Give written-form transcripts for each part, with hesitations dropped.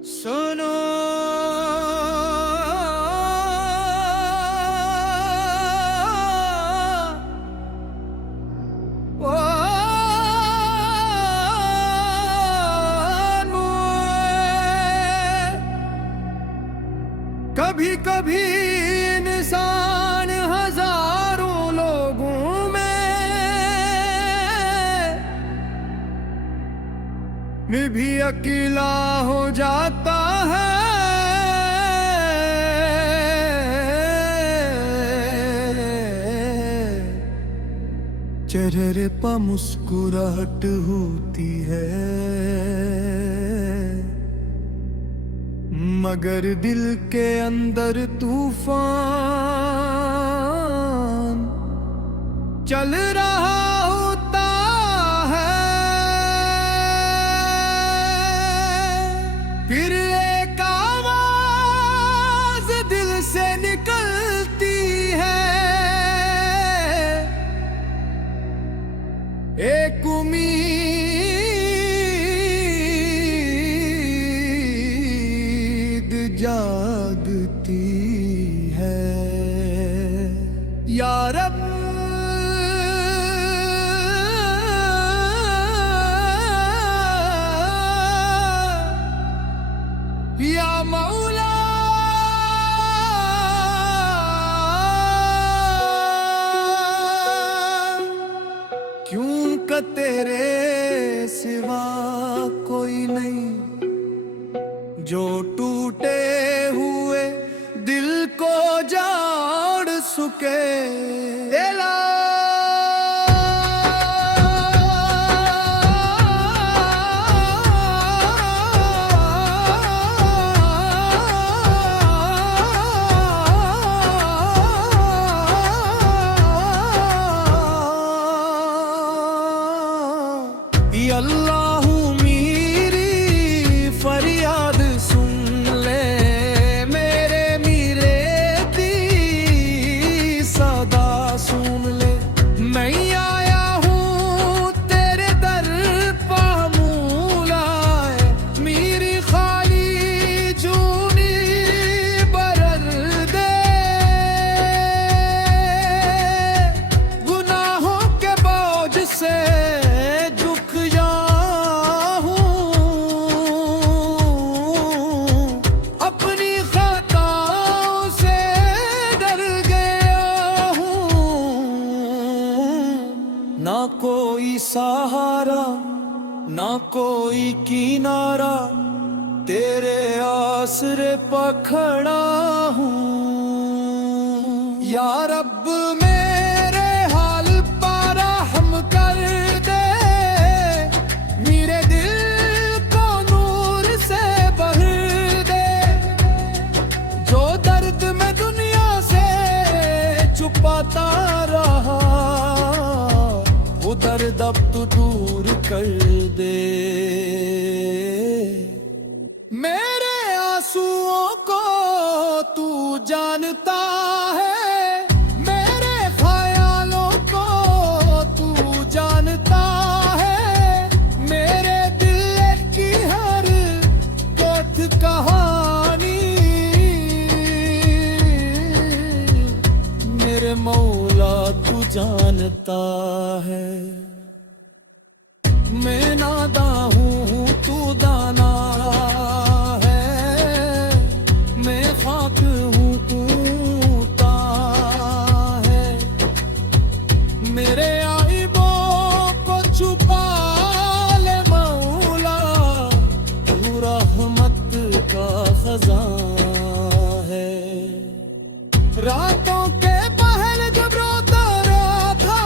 सुनो ओ कभी कभी इंसान हजारों लोगों में भी अकेला हो जाता है। चेहरे पर मुस्कुराहट होती है, मगर दिल के अंदर तूफान चल रहा होता है। फिर एक आवाज दिल से निकलती है, एक उम्मीद जागती है। या रब या मौला क्यों का तेरे सिवा कोई नहीं जो टूटे हुए दिल को जाड़ सके। एला अल्लाहू मेरी फरियाद सुन ले, मेरे मीरे दी सदा सुन ले। मैं आया हूँ तेरे दर पा मौला, मेरी खाली जूनी बरर दे। गुनाहों के बोझ से ना कोई सहारा ना कोई किनारा, तेरे आसरे पखड़ा हूँ। या रब मेरे हाल पर रहम कर दे, मेरे दिल को नूर से भर दे। जो दर्द में दुनिया से छुपाता रहा, वो दर्द अब तू दूर कर दे। मेरे आंसुओं को तू जानता है, मेरे ख्यालों को तू जानता है, मेरे दिल की हर कथ कहानी मेरे मौला तू जानता है। मैं नादा हूँ तू दाना है, मैं खाक हूँ ऊँटा है। मेरे आइबों को छुपा ले मौला, तू रहमत का खजाना है। रातों के पहल जब रोता था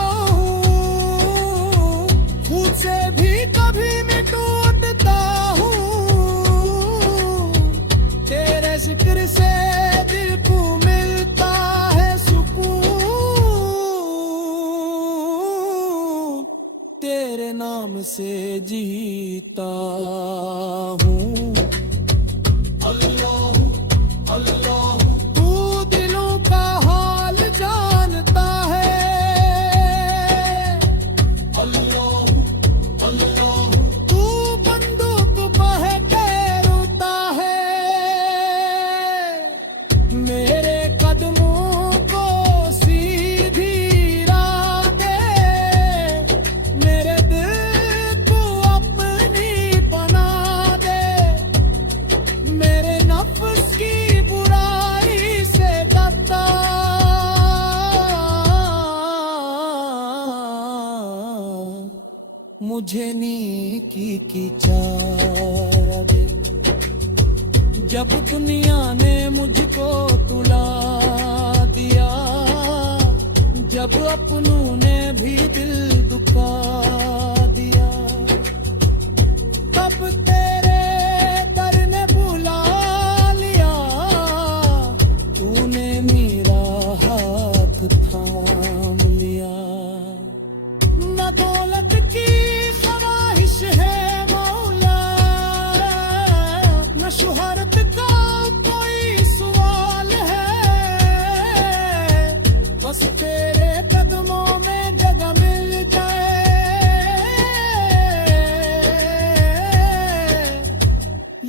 खुद से भी कभी मैं टूटता हूँ, तेरे जिक्र से दिल को मिलता है सुकून। तेरे नाम से जीता हूँ। अल्लाह अल्लाह तू दिलों का हाल जानता है। अल्लाह अल्लाह तू बंदूक बह के रोता है। मुझे नेकी की चारा दे। जब दुनिया ने मुझको तुला दिया, जब अपनों ने भी दिल दुखा दिया, तब तेरे दर ने बुला लिया। तूने मेरा हाथ थाम लिया। न दौलत की ख्वाहिश है मौला, न शोहरत का कोई सवाल है। बस तेरे कदमों में जगह मिल जाए,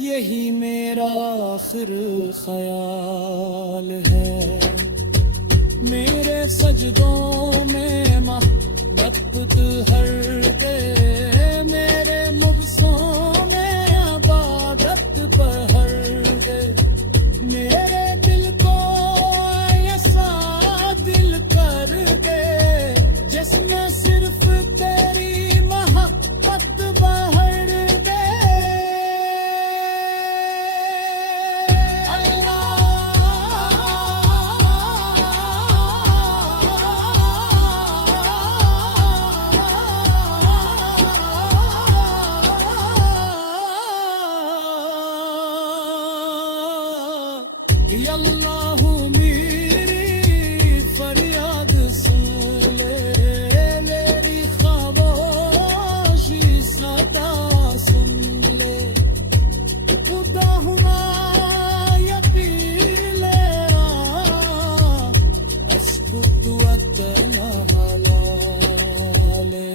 यही मेरा आखिर ख्याल है। मेरे सजदों में मोहब्बत हर दे, मेरे मुगसों में इबादत बहर दे। मेरे दिल को ऐसा दिल कर दे, जिसमें सिर्फ तेरी मोहब्बत बहर दे। अल्लाहू मेरी फरियाद सुन ले, मेरी खामोशी सदा सुन ले। खुदा हुआ यकीन ले, अस्कुत वतना हलाले।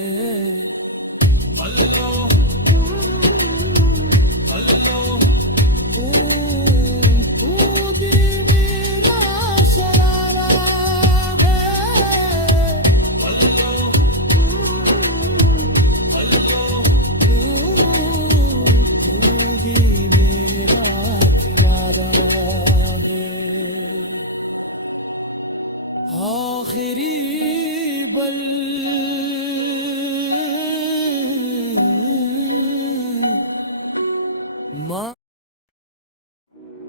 अल्लाह अल्लाह आखिरी बल माँ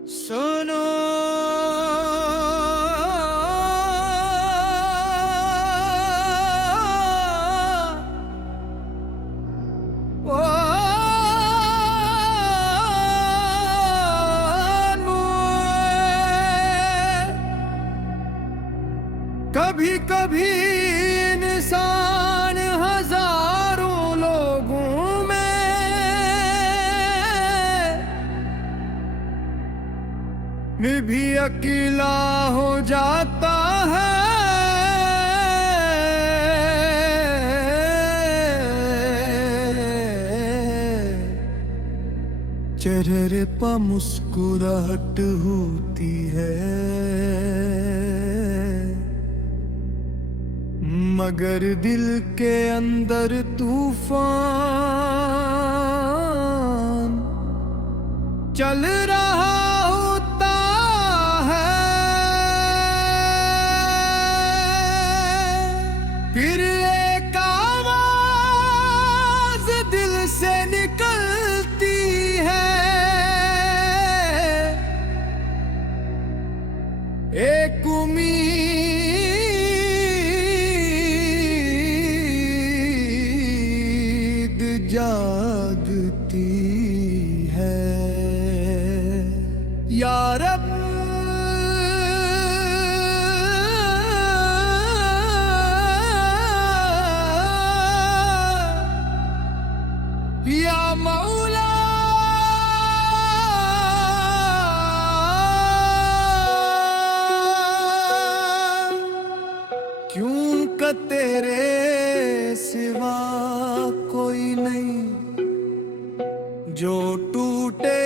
सुनो, कभी कभी इंसान हजारों लोगों में भी अकेला हो जाता है। चेहरे पर मुस्कुराहट होती है, मगर दिल के अंदर तूफान चल रहा होता है। फिर एक आवाज दिल से निकलती है, एक उम्मीद जागती है। या रब या मौला, क्यों का तेरे सिवा कोई नहीं जो टूटे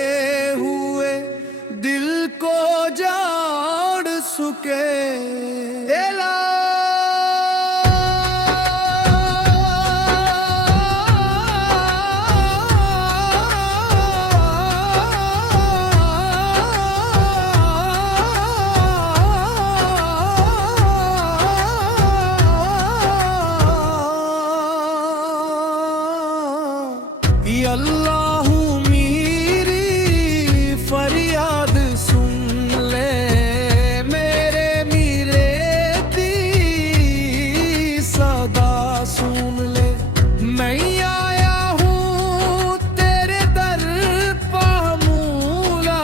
हुए दिल को जोड़ सके। एला अल्लाह मेरी फरियाद सुन ले, मेरे मीरे दी सदा सुन ले। मैं आया हूँ तेरे दर पा मौला,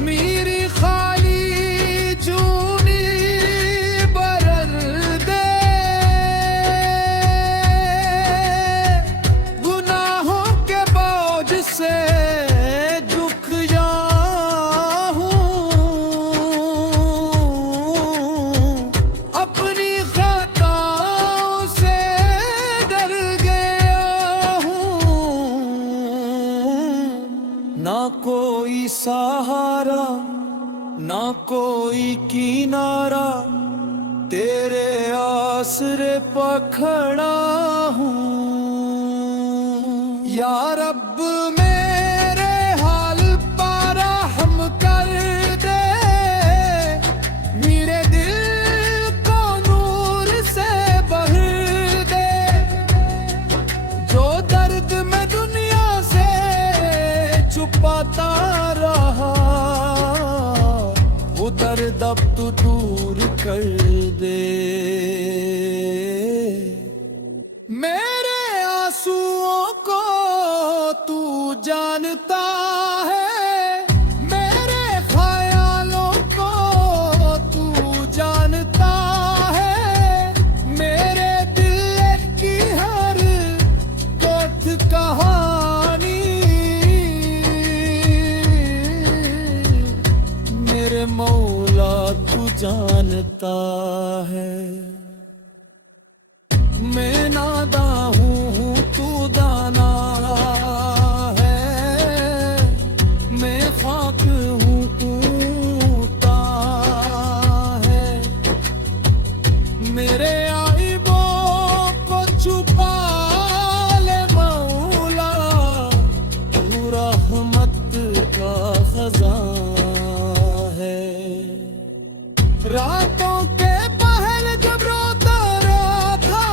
मेरी खाली जूनी बरर दे। गुनाहों के बोझ से झुक जाऊं, अपनी खताओं से डर गया हूँ। ना कोई सहारा ना कोई किनारा, तेरे आसरे पखड़ा हूँ। या रब मेरे हाल पर रहम कर दे, मेरे दिल को नूर से भर दे। जो दर्द मैं दुनिया से छुपाता रहा, वो दर्द अब तू दूर कर दे। मेरे आंसुओं को तू जानता है, मेरे ख्यालों को तू जानता है, मेरे दिल की हर कोत कहानी मेरे मौला तू जानता है। मैं नादा हूँ तू दाना है, मैं खाक हूँ तू है। मेरे आइबों को छुपा ले मौला, तू रहमत का खजाना है। रातों के पहल जब रोता था,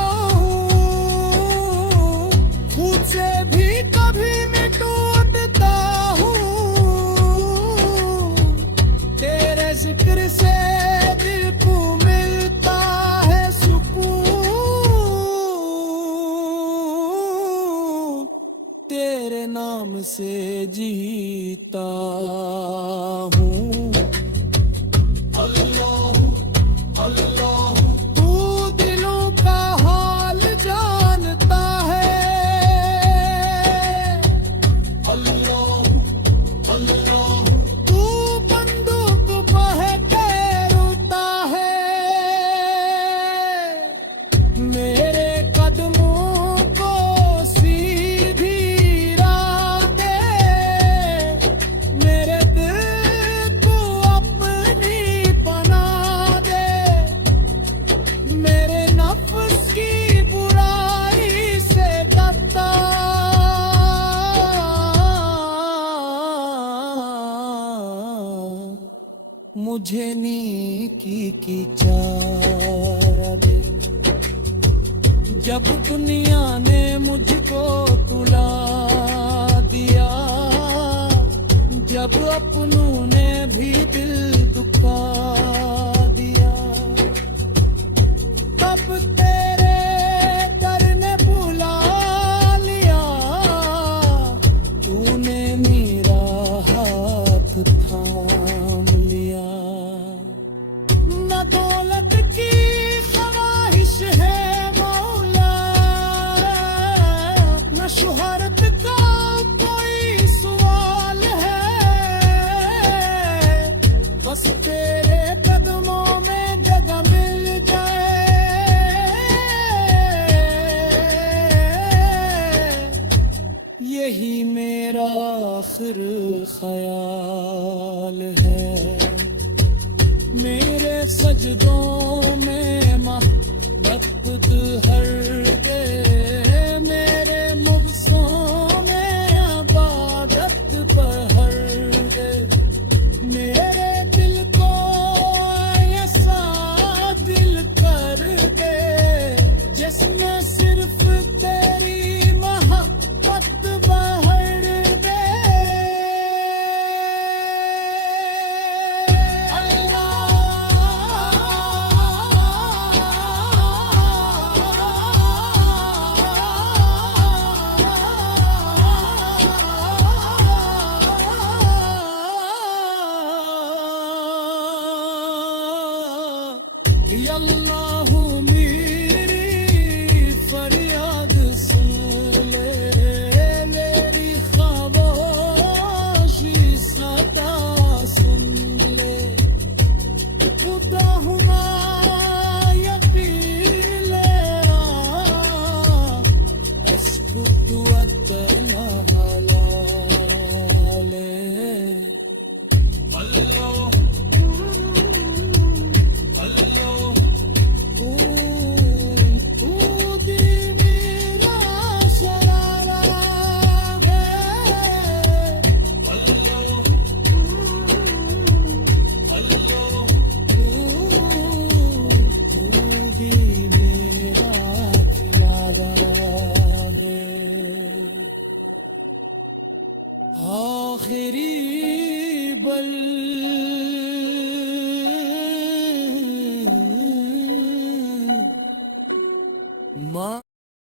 खुद से भी कभी मैं टूटता हूँ। तेरे जिक्र से दिल को मिलता है सुकून, तेरे नाम से जीता हूँ। तू दिलों का हाल जानता है, तू बंदूक बहके रोता है। मेरे कदमों को सीधी राह दे, मेरे दिल को अपनी पनाह दे। मेरे नफ्स की बुराई से डरता, मुझे नेकी की चारा दे। जब दुनिया ने मुझको तुला दिया, जब अपनों ने भी दिल दुखा दिया, तब तेरे दर ने बुला लिया। तूने मेरा हाथ थाम लिया। न दौलत की ख्वाहिश है मौला, न शुहरत का कोई सवाल है, बस तेरे कदमों में जगह मिल जाए, यही मेरा आखिर ख्याल है। मेरे सजदों में मोहब्बत हर दे, मेरे मुबसों में इबादत पर हर दे। मेरे दिल को ऐसा दिल कर दे, जिसमें सिर्फ तेरी मोहब्बत आखिरी बल